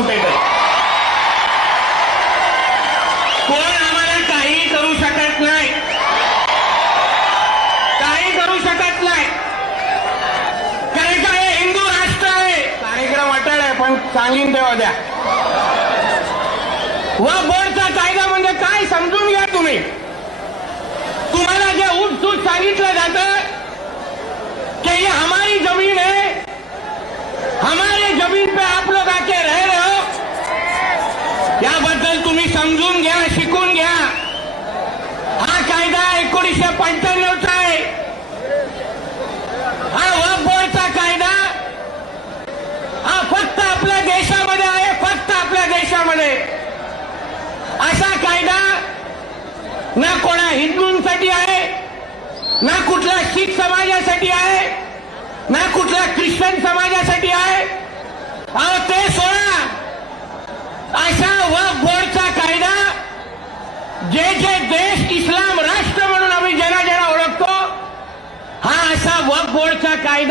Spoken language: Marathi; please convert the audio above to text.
फुटेल. कोण आम्हाला काही करू शकत नाही, काही करू शकत नाही. कारण का हे हिंदू राष्ट्र आहे. कार्यक्रम अटळ आहे पण सांगीन तेव्हा द्या. वक्फ बोर्डचा कायदा म्हणजे काय समजून घ्या तुम्ही. तुम्हाला जे उठसूट सांगितलं जातं कि ये हमारी जमीन है, हमारे जमीन पे आप लोग आके रह रहे हो, याबद्दल तुम्ही समजून घ्या, शिकून घ्या. हा कायदा 1995चा आहे. हा वक्फ बोर्डचा कायदा हा फक्त आपल्या देशामध्ये आहे, फक्त आपल्या देशामध्ये. असा कायदा ना कोणा हिंदूंसाठी आहे, ना कुठल्या शीख समाजासाठी आहे, ना कुठल्या ख्रिश्चन समाजासाठी आहे. अहो ते सोडा. अशा वक्फ बोर्डचा कायदा जे जे देश इस्लाम राष्ट्र म्हणून आम्ही ज्यांना ज्यांना ओळखतो, हा असा वक्फ बोर्डचा कायदा